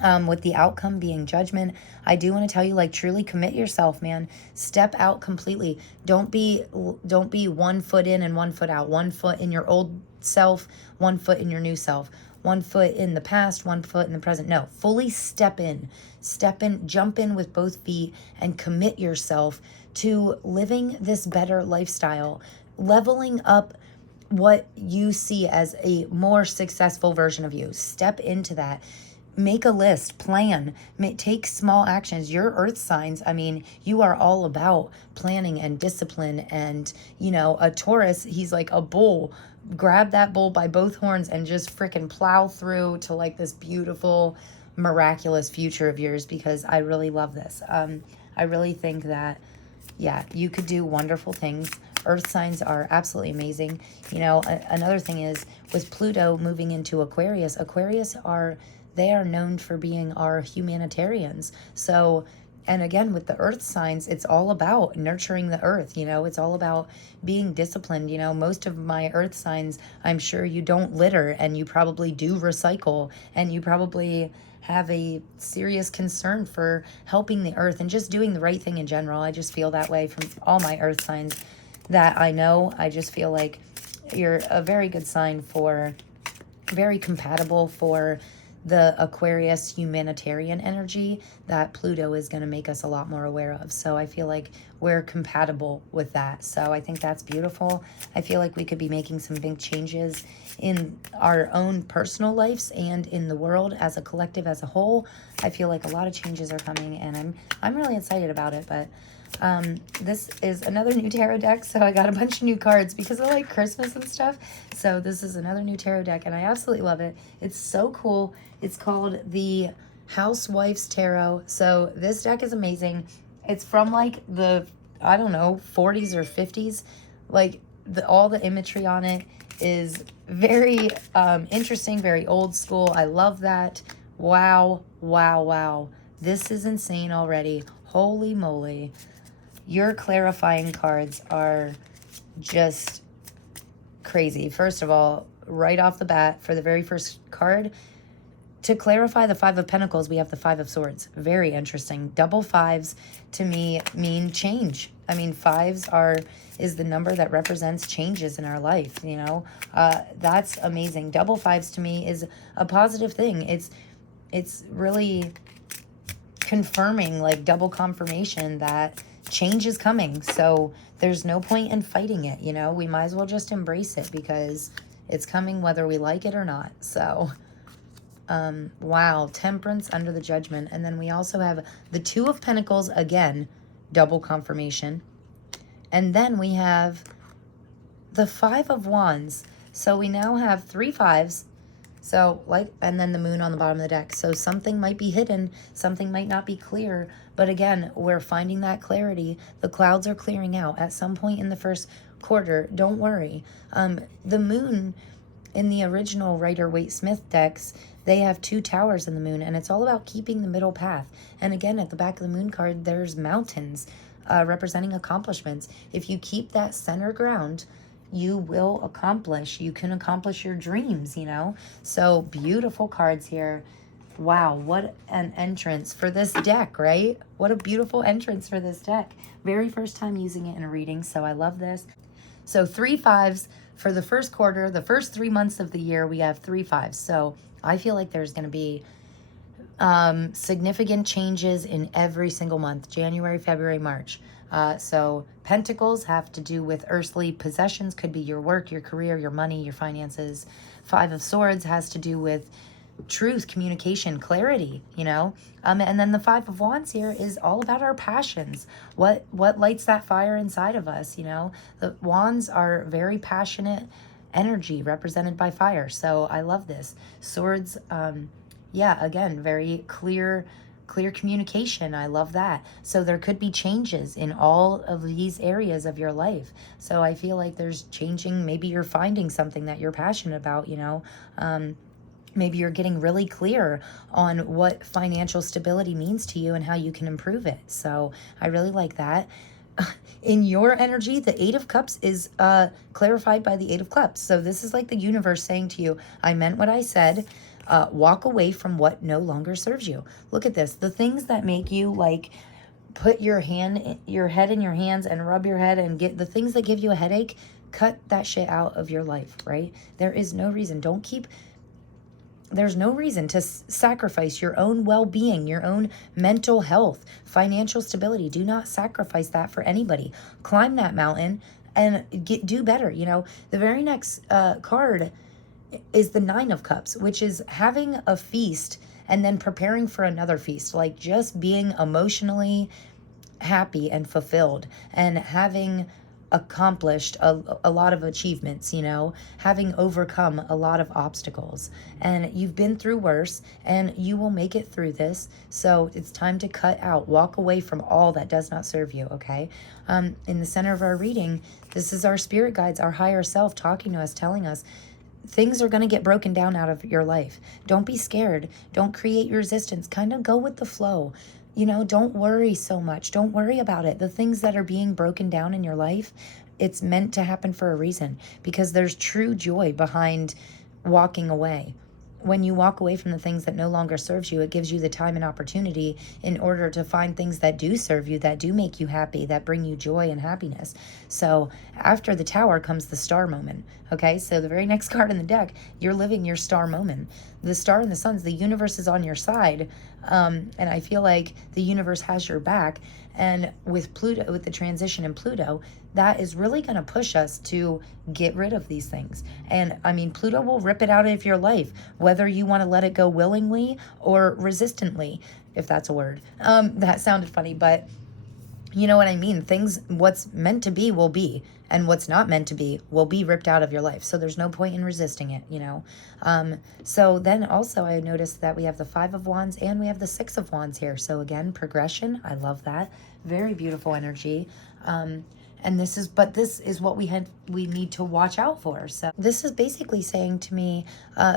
with the outcome being Judgment, I do want to tell you, like, truly commit yourself, man. Step out completely. Don't be 1 foot in and 1 foot out. 1 foot in your old self, 1 foot in your new self. 1 foot in the past, 1 foot in the present. No, fully step in, jump in with both feet and commit yourself to living this better lifestyle, leveling up what you see as a more successful version of you. Step into that. Make a list, plan, take small actions. Your earth signs, I mean, you are all about planning and discipline. And, you know, a Taurus, he's like a bull. Grab that bull by both horns and just freaking plow through to like this beautiful, miraculous future of yours, because I really love this. I really think that, yeah, you could do wonderful things. Earth signs are absolutely amazing. You know, another thing is with Pluto moving into Aquarius, they are known for being our humanitarians. So, and again, with the earth signs, it's all about nurturing the earth. You know, it's all about being disciplined. You know, most of my earth signs, I'm sure you don't litter, and you probably do recycle, and you probably have a serious concern for helping the earth and just doing the right thing in general. I just feel that way from all my earth signs that I know. I just feel like you're a very good sign for, very compatible for the Aquarius humanitarian energy that Pluto is going to make us a lot more aware of. So I feel like we're compatible with that. So I think that's beautiful. I feel like we could be making some big changes in our own personal lives and in the world as a collective, as a whole. I feel like a lot of changes are coming, and I'm really excited about it. But this is another new tarot deck, so I got a bunch of new cards because of like Christmas and stuff. So this is another new tarot deck, and I absolutely love it. It's so cool. It's called the Housewife's Tarot. So this deck is amazing. It's from like the, I don't know, 40s or 50s. Like all the imagery on it is very interesting, very old school. I love that. Wow, wow, wow. This is insane already. Holy moly. Your clarifying cards are just crazy. First of all, right off the bat, for the very first card, to clarify the Five of Pentacles, we have the Five of Swords. Very interesting. Double fives to me mean change. I mean, fives is the number that represents changes in our life, you know. That's amazing. Double fives to me is a positive thing. It's really confirming, like double confirmation that change is coming. So there's no point in fighting it, you know. We might as well just embrace it because it's coming whether we like it or not. So wow, Temperance under the Judgment. And then we also have the Two of Pentacles, again, double confirmation. And then we have the Five of Wands. So we now have 3 fives. So like, and then the moon on the bottom of the deck. So something might be hidden, something might not be clear. But again, we're finding that clarity. The clouds are clearing out at some point in the first quarter. Don't worry. The moon in the original Rider-Waite-Smith decks, they have 2 towers in the moon, and it's all about keeping the middle path. And again, at the back of the moon card, there's mountains representing accomplishments. If you keep that center ground, you will accomplish. You can accomplish your dreams, you know? So beautiful cards here. Wow, what an entrance for this deck, right? What a beautiful entrance for this deck. Very first time using it in a reading, so I love this. So 3 fives for the first quarter. The first 3 months of the year, we have 3 fives. So I feel like there's going to be significant changes in every single month, January, February, March. So pentacles have to do with earthly possessions, could be your work, your career, your money, your finances. 5 of Swords has to do with truth, communication, clarity, you know. And then the 5 of Wands here is all about our passions. What lights that fire inside of us, you know. The Wands are very passionate energy represented by fire. So I love this. Swords, yeah, again, very clear communication. I love that. So there could be changes in all of these areas of your life. So I feel like there's changing. Maybe you're finding something that you're passionate about, you know. Maybe you're getting really clear on what financial stability means to you and how you can improve it. So I really like that. In your energy, the 8 of Cups is clarified by the 8 of Cups. So this is like the universe saying to you, I meant what I said. Walk away from what no longer serves you. Look at this. The things that make you like put your head in your hands and rub your head and get the things that give you a headache, cut that shit out of your life, right? There is no reason. There's no reason to sacrifice your own well-being, your own mental health, financial stability. Do not sacrifice that for anybody. Climb that mountain and do better. You know, the very next card is the 9 of Cups, which is having a feast and then preparing for another feast, like just being emotionally happy and fulfilled and having accomplished a lot of achievements, you know, having overcome a lot of obstacles. And you've been through worse and you will make it through this. So it's time to cut out, walk away from all that does not serve you, okay? In the center of our reading, this is our spirit guides, our higher self talking to us, telling us, things are going to get broken down out of your life. Don't be scared. Don't create resistance. Kind of go with the flow. You know, don't worry so much. Don't worry about it. The things that are being broken down in your life, it's meant to happen for a reason, because there's true joy behind walking away. When you walk away from the things that no longer serves you, it gives you the time and opportunity in order to find things that do serve you, that do make you happy, that bring you joy and happiness. So after the Tower comes the star moment. Okay, so the very next card in the deck, you're living your star moment. The star and the suns, the universe is on your side. And I feel like the universe has your back. And with Pluto, with the transition in Pluto, that is really going to push us to get rid of these things. And I mean, Pluto will rip it out of your life, whether you want to let it go willingly or resistantly, if that's a word. That sounded funny, but you know what I mean? Things, what's meant to be will be, and what's not meant to be will be ripped out of your life. So there's no point in resisting it, you know? So then also I noticed that we have the 5 of Wands and we have the 6 of Wands here. So again, progression. I love that. Very beautiful energy. And this is what we need to watch out for. So this is basically saying to me,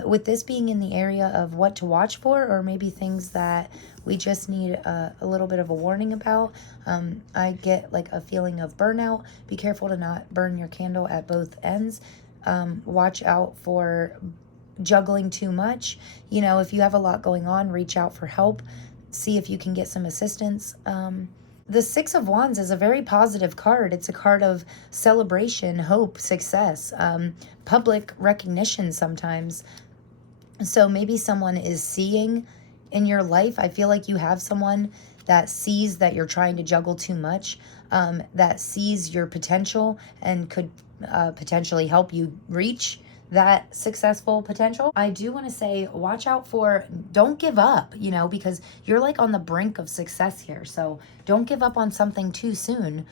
with this being in the area of what to watch for, or maybe things that we just need a little bit of a warning about. I get like a feeling of burnout. Be careful to not burn your candle at both ends. Watch out for juggling too much. You know, if you have a lot going on, reach out for help. See if you can get some assistance. The 6 of Wands is a very positive card. It's a card of celebration, hope, success, public recognition sometimes. So maybe someone is seeing in your life. I feel like you have someone that sees that you're trying to juggle too much, that sees your potential and could potentially help you reach that successful potential. I do want to say, watch out for, don't give up, you know, because you're like on the brink of success here. So don't give up on something too soon.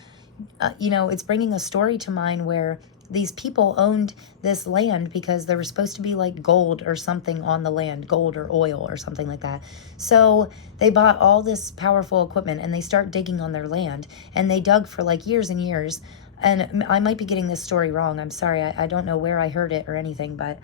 You know, it's bringing a story to mind where these people owned this land because there was supposed to be like gold or something on the land, gold or oil or something like that. So they bought all this powerful equipment and they start digging on their land, and they dug for like years and years. And I might be getting this story wrong. I'm sorry. I don't know where I heard it or anything, but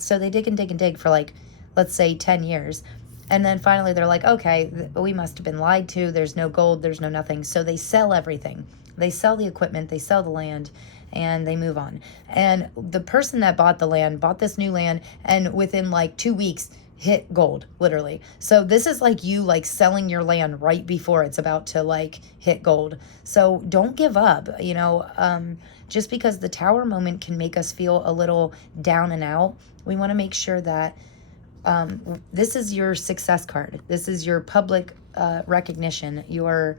so they dig and dig and dig for like, let's say 10 years. And then finally they're like, okay, we must have been lied to. There's no gold, there's no nothing. So they sell everything. They sell the equipment, they sell the land, and they move on. And the person that bought the land bought this new land, and within like 2 weeks hit gold, literally. So this is like you like selling your land right before it's about to like hit gold. So don't give up, you know, just because the Tower moment can make us feel a little down and out. We want to make sure that this is your success card. This is your public recognition. Your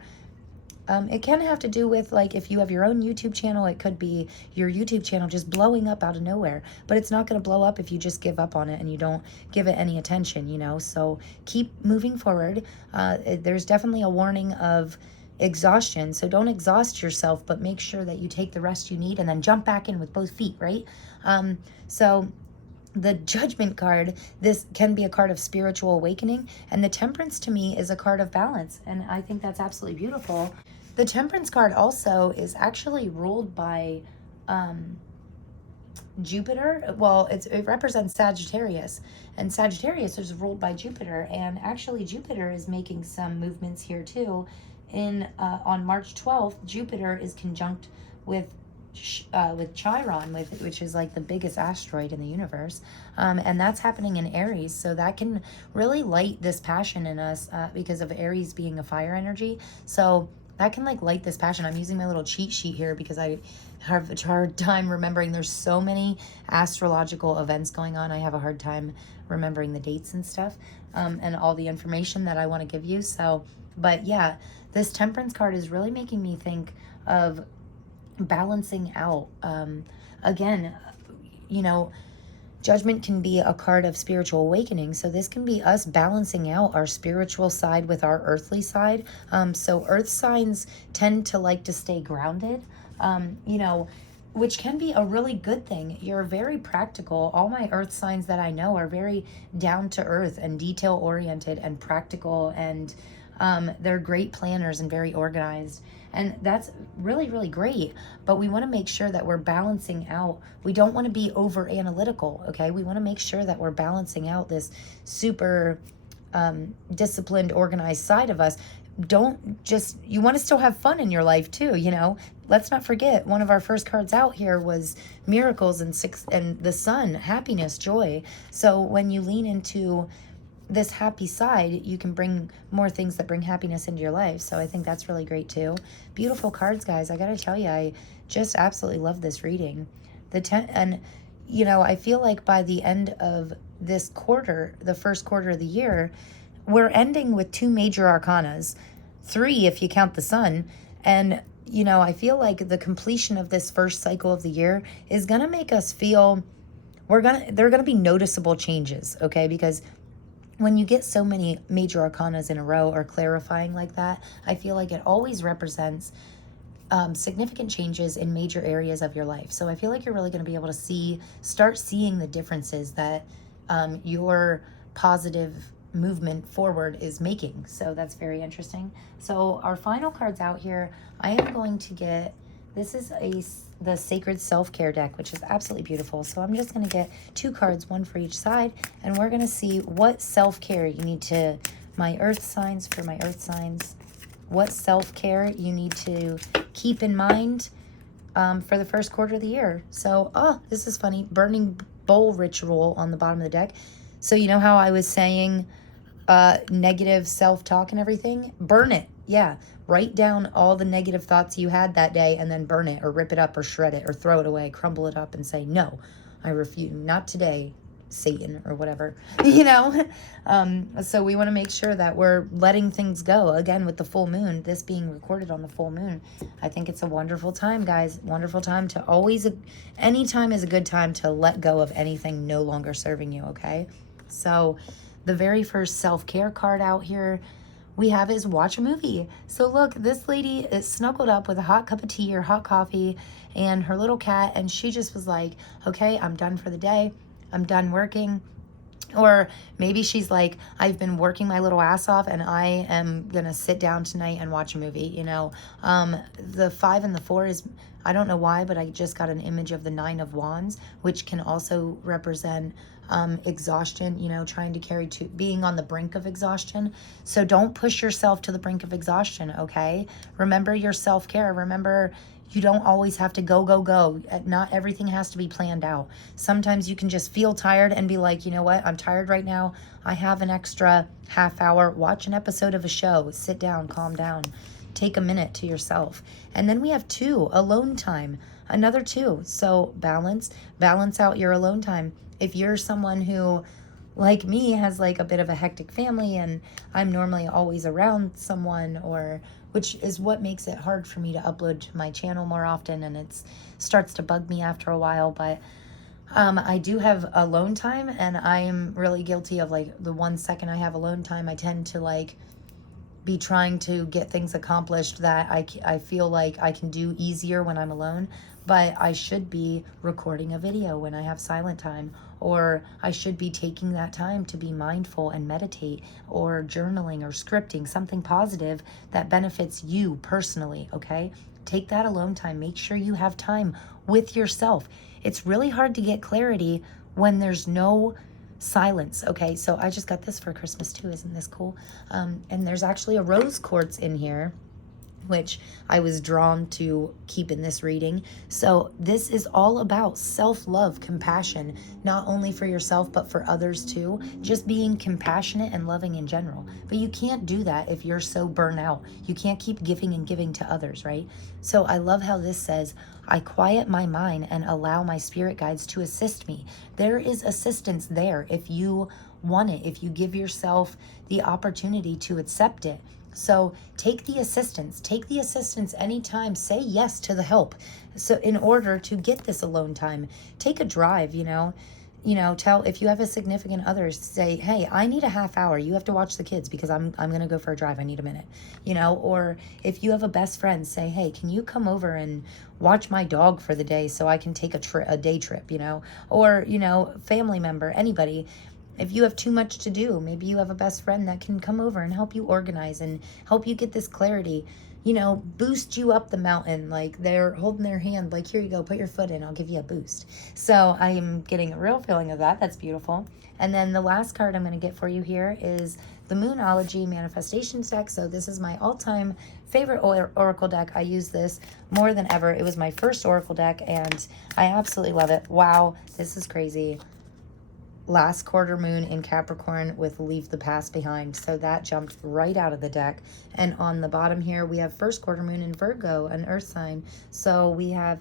it can have to do with, like, if you have your own YouTube channel, it could be your YouTube channel just blowing up out of nowhere. But it's not going to blow up if you just give up on it and you don't give it any attention, you know? So keep moving forward. There's definitely a warning of exhaustion. So don't exhaust yourself, but make sure that you take the rest you need and then jump back in with both feet, right? So the Judgment card, this can be a card of spiritual awakening, and the Temperance to me is a card of balance, and I think that's absolutely beautiful. The Temperance card also is actually ruled by Jupiter. Well, it represents Sagittarius, and Sagittarius is ruled by Jupiter, and actually Jupiter is making some movements here too. On March 12th, Jupiter is conjunct with Chiron, which is like the biggest asteroid in the universe, and that's happening in Aries. So that can really light this passion in us because of Aries being a fire energy. So that can like light this passion. I'm using my little cheat sheet here because I have a hard time remembering. There's so many astrological events going on. I have a hard time remembering the dates and stuff, and all the information that I want to give you. So, but yeah, this Temperance card is really making me think of balancing out. Again, you know, Judgment can be a card of spiritual awakening. So this can be us balancing out our spiritual side with our earthly side. So earth signs tend to like to stay grounded, you know, which can be a really good thing. You're very practical. All my earth signs that I know are very down to earth and detail oriented and practical, and they're great planners and very organized. And that's really, really great. But we want to make sure that we're balancing out. We don't want to be over analytical, okay? We want to make sure that we're balancing out this super disciplined, organized side of us. Don't just, you want to still have fun in your life too, you know? Let's not forget, one of our first cards out here was miracles and the sun, happiness, joy. So when you lean into this happy side, you can bring more things that bring happiness into your life. So I think that's really great too. Beautiful cards, guys. I gotta tell you, I just absolutely love this reading. And you know, I feel like by the end of this quarter, the first quarter of the year, we're ending with 2 major arcanas, 3 if you count the sun. And you know, I feel like the completion of this first cycle of the year is gonna make us feel there are gonna be noticeable changes, okay? Because when you get so many major arcanas in a row or clarifying like that, I feel like it always represents significant changes in major areas of your life. So I feel like you're really going to be able to start seeing the differences that your positive movement forward is making. So that's very interesting. So our final cards out here, I am going to get, this is the Sacred Self-Care deck, which is absolutely beautiful. So I'm just going to get 2 cards, 1 for each side, and we're going to see what self-care you need to, my earth signs, for my earth signs, what self-care you need to keep in mind for the first quarter of the year. So, oh, this is funny, burning bowl ritual on the bottom of the deck. So you know how I was saying negative self-talk and everything? Burn it. Yeah. Write down all the negative thoughts you had that day and then burn it or rip it up or shred it or throw it away, crumble it up and say, no, I refuse. Not today, Satan, or whatever, you know? So we want to make sure that we're letting things go. Again, with the full moon, this being recorded on the full moon, I think it's a wonderful time, guys. Wonderful time to always, any time is a good time to let go of anything no longer serving you, okay? So the very first self-care card out here, we have is watch a movie. So look, this lady is snuggled up with a hot cup of tea or hot coffee and her little cat, and she just was like, okay, I'm done for the day. I'm done working. Or maybe she's like, I've been working my little ass off and I am going to sit down tonight and watch a movie, you know. The 5 and the 4 is, I don't know why, but I just got an image of the 9 of Wands, which can also represent exhaustion, you know, trying to carry to being on the brink of exhaustion. So don't push yourself to the brink of exhaustion, okay? Remember your self-care. Remember, you don't always have to go. Not everything has to be planned out. Sometimes you can just feel tired and be like, you know what? I'm tired right now. I have an extra half hour. Watch an episode of a show. Sit down, calm down. Take a minute to yourself. And then we have 2, alone time. Another 2. So balance out your alone time. If you're someone who, like me, has like a bit of a hectic family and I'm normally always around someone, or which is what makes it hard for me to upload to my channel more often, and it starts to bug me after a while. But I do have alone time, and I'm really guilty of like the 1 second I have alone time, I tend to like be trying to get things accomplished that I feel like I can do easier when I'm alone. But I should be recording a video when I have silent time, or I should be taking that time to be mindful and meditate, or journaling or scripting something positive that benefits you personally, okay? Take that alone time. Make sure you have time with yourself. It's really hard to get clarity when there's no silence. Okay, so I just got this for Christmas too. Isn't this cool? And there's actually a rose quartz in here, which I was drawn to keep in this reading. So this is all about self-love, compassion, not only for yourself, but for others too. Just being compassionate and loving in general. But you can't do that if you're so burnt out. You can't keep giving and giving to others, right? So I love how this says, I quiet my mind and allow my spirit guides to assist me. There is assistance there if you want it, if you give yourself the opportunity to accept it. So take the assistance anytime. Say yes to the help. So in order to get this alone time, take a drive, tell, if you have a significant other, say, hey, I need a half hour. You have to watch the kids because I'm going to go for a drive. I need a minute, or if you have a best friend, say, hey, can you come over and watch my dog for the day so I can take a day trip, or, family member, anybody. If you have too much to do, maybe you have a best friend that can come over and help you organize and help you get this clarity, boost you up the mountain. Like they're holding their hand, like, here you go, put your foot in, I'll give you a boost. So I am getting a real feeling of that. That's beautiful. And then the last card I'm going to get for you here is the Moonology Manifestations deck. So this is my all-time favorite oracle deck. I use this more than ever. It was my first oracle deck and I absolutely love it. Wow, this is crazy. Last quarter moon in Capricorn with leave the past behind. So that jumped right out of the deck. And on the bottom here, we have first quarter moon in Virgo, an earth sign. So we have,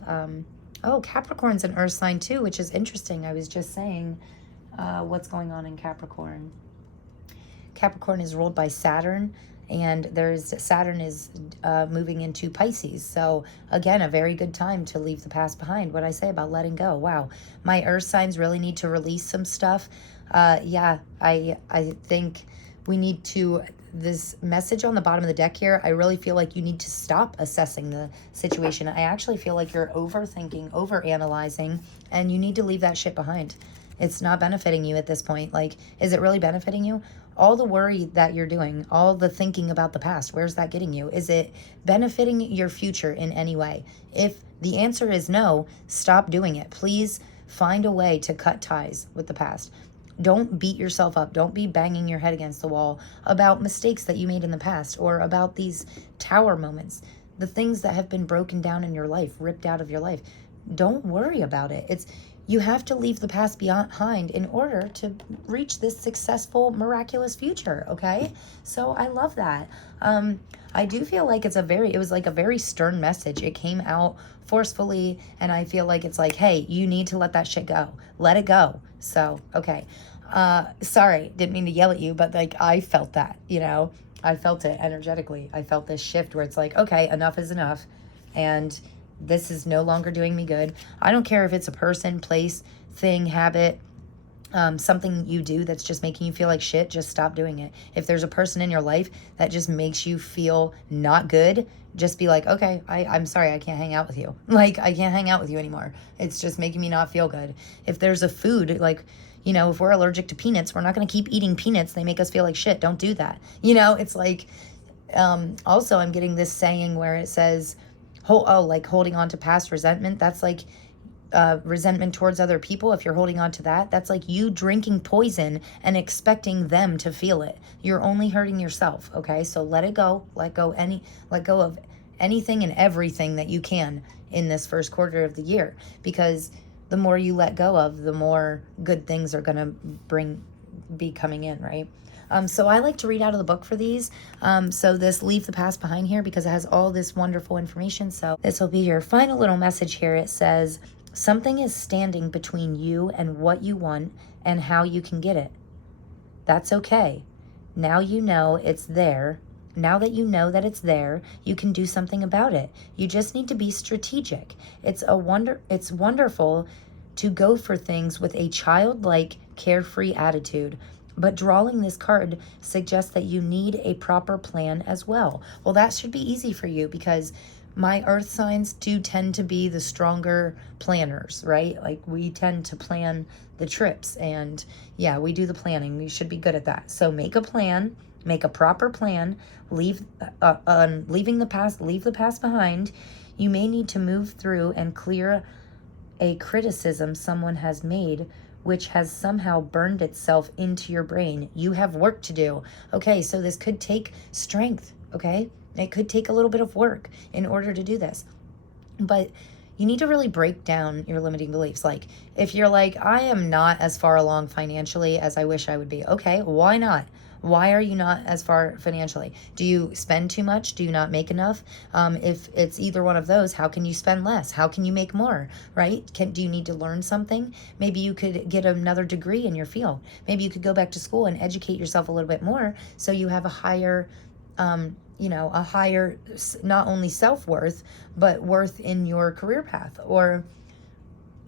Capricorn's an earth sign too, which is interesting. I was just saying what's going on in Capricorn. Capricorn is ruled by Saturn, and Saturn is moving into Pisces. So again, a very good time to leave the past behind. What I say about letting go. Wow, my earth signs really need to release some stuff. I think we need to, this message on the bottom of the deck here, I really feel like you need to stop assessing the situation. I actually feel like you're overthinking, overanalyzing, and you need to leave that shit behind. It's not benefiting you at this point. Like, is it really benefiting you? All the worry that you're doing, all the thinking about the past, where's that getting you? Is it benefiting your future in any way? If the answer is no, stop doing it. Please find a way to cut ties with the past. Don't beat yourself up. Don't be banging your head against the wall about mistakes that you made in the past, or about these tower moments, the things that have been broken down in your life, ripped out of your life. Don't worry about it. You have to leave the past behind in order to reach this successful, miraculous future, okay? So I love that. I do feel like it was like a very stern message. It came out forcefully, and I feel like it's like, hey, you need to let that shit go. Let it go. So, okay. Sorry, didn't mean to yell at you, but like I felt that, I felt it energetically. I felt this shift where it's like, okay, enough is enough. And this is no longer doing me good. I don't care if it's a person, place, thing, habit, something you do that's just making you feel like shit, just stop doing it. If there's a person in your life that just makes you feel not good, just be like, okay, I'm sorry, I can't hang out with you. Like, I can't hang out with you anymore. It's just making me not feel good. If there's a food, like, you know, if we're allergic to peanuts, we're not going to keep eating peanuts. They make us feel like shit. Don't do that. You know, it's like, also, I'm getting this saying where it says, like holding on to past resentment. That's like, resentment towards other people. If you're holding on to that, that's like you drinking poison and expecting them to feel it. You're only hurting yourself. Okay, so let it go. Let go of anything and everything that you can in this first quarter of the year, because the more you let go of, the more good things are going to be coming in, right? So I like to read out of the book for these. So this leave the past behind here, because it has all this wonderful information. So this will be your final little message here. It says, something is standing between you and what you want and how you can get it. That's okay. Now you know it's there. Now that you know that it's there, you can do something about it. You just need to be strategic. It's wonderful to go for things with a childlike, carefree attitude. But drawing this card suggests that you need a proper plan as well. Well, that should be easy for you, because my earth signs do tend to be the stronger planners, right? Like, we tend to plan the trips, and yeah, we do the planning. We should be good at that. So make a plan, make a proper plan, leave the past behind. You may need to move through and clear a criticism someone has made, which has somehow burned itself into your brain. You have work to do. Okay, so this could take strength, okay? It could take a little bit of work in order to do this. But you need to really break down your limiting beliefs. Like, if you're like, I am not as far along financially as I wish I would be. Okay, why not? Why are you not as far financially? Do you spend too much? Do you not make enough? If it's either one of those, how can you spend less? How can you make more, right? Do you need to learn something? Maybe you could get another degree in your field. Maybe you could go back to school and educate yourself a little bit more, so you have a higher, not only self-worth, but worth in your career path. Or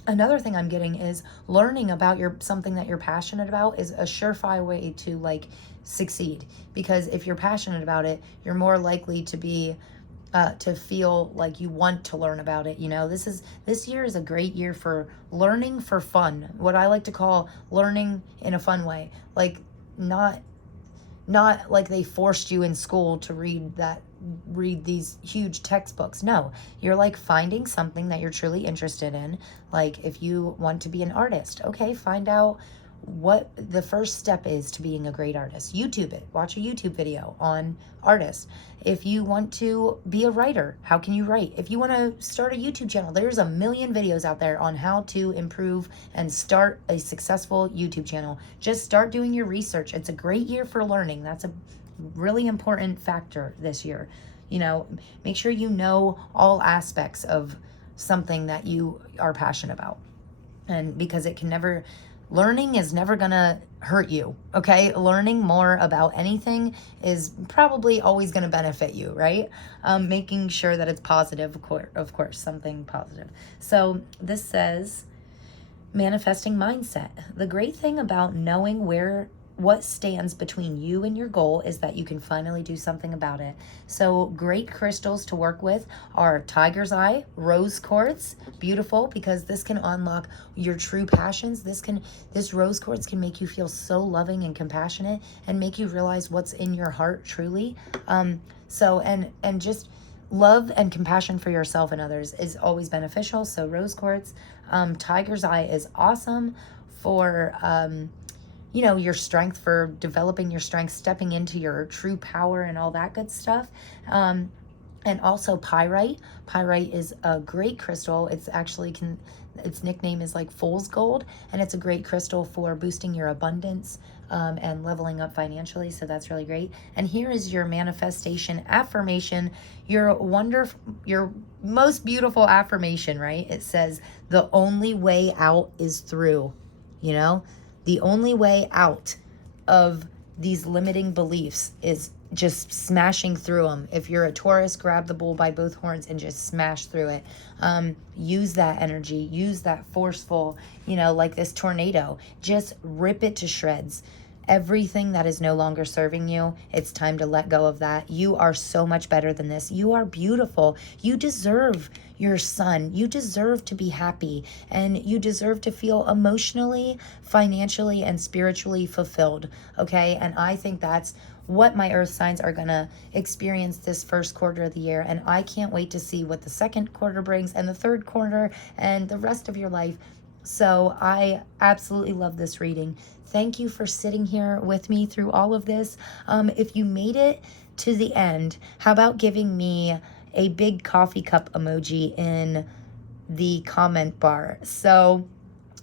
another thing I'm getting is learning about something that you're passionate about is a surefire way to like succeed, because if you're passionate about it, you're more likely to be to feel like you want to learn about it. You know, this year is a great year for learning for fun, what I like to call learning in a fun way. Like, not like they forced you in school to read these huge textbooks. No, you're like finding something that you're truly interested in. Like, if you want to be an artist, okay, find out what the first step is to being a great artist. YouTube it. Watch a YouTube video on artists. If you want to be a writer, how can you write? If you want to start a YouTube channel, there's a million videos out there on how to improve and start a successful YouTube channel. Just start doing your research. It's a great year for learning. That's a really important factor this year. You know, make sure you know all aspects of something that you are passionate about. And because learning is never gonna hurt you, okay? Learning more about anything is probably always gonna benefit you, right? Making sure that it's positive, of course, something positive. So this says, manifesting mindset. The great thing about knowing what stands between you and your goal is that you can finally do something about it. So great crystals to work with are tiger's eye, rose quartz, beautiful, because this can unlock your true passions. This rose quartz can make you feel so loving and compassionate and make you realize what's in your heart truly. And just love and compassion for yourself and others is always beneficial. So rose quartz, tiger's eye is awesome for your strength, for developing your strength, stepping into your true power and all that good stuff. And also pyrite. Pyrite is a great crystal. It's actually its nickname is like fool's gold, and it's a great crystal for boosting your abundance and leveling up financially. So that's really great. And here is your manifestation affirmation, your most beautiful affirmation, right? It says, the only way out is through. The only way out of these limiting beliefs is just smashing through them. If you're a Taurus, grab the bull by both horns and just smash through it. Use that energy, use that forceful, like this tornado, just rip it to shreds. Everything that is no longer serving you, it's time to let go of that. You are so much better than this. You are beautiful. You deserve your sun. You deserve to be happy, and you deserve to feel emotionally, financially, and spiritually fulfilled. Okay. And I think that's what my earth signs are going to experience this first quarter of the year. And I can't wait to see what the second quarter brings, and the third quarter, and the rest of your life. So I absolutely love this reading. Thank you for sitting here with me through all of this. If you made it to the end, how about giving me a big coffee cup emoji in the comment bar? So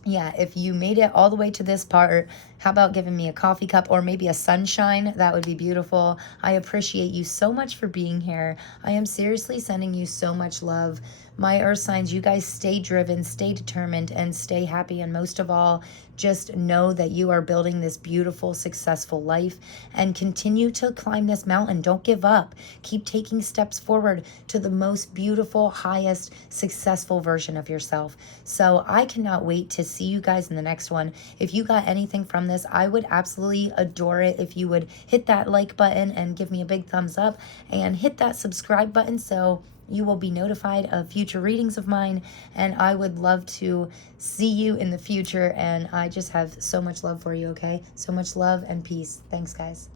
yeah, if you made it all the way to this part, how about giving me a coffee cup or maybe a sunshine? That would be beautiful. I appreciate you so much for being here. I am seriously sending you so much love. My earth signs, you guys stay driven, stay determined, and stay happy. And most of all, just know that you are building this beautiful, successful life, and continue to climb this mountain. Don't give up. Keep taking steps forward to the most beautiful, highest, successful version of yourself. So I cannot wait to see you guys in the next one. If you got anything from this, I would absolutely adore it if you would hit that like button and give me a big thumbs up, and hit that subscribe button so you will be notified of future readings of mine. And I would love to see you in the future. And I just have so much love for you, okay? So much love and peace. Thanks, guys.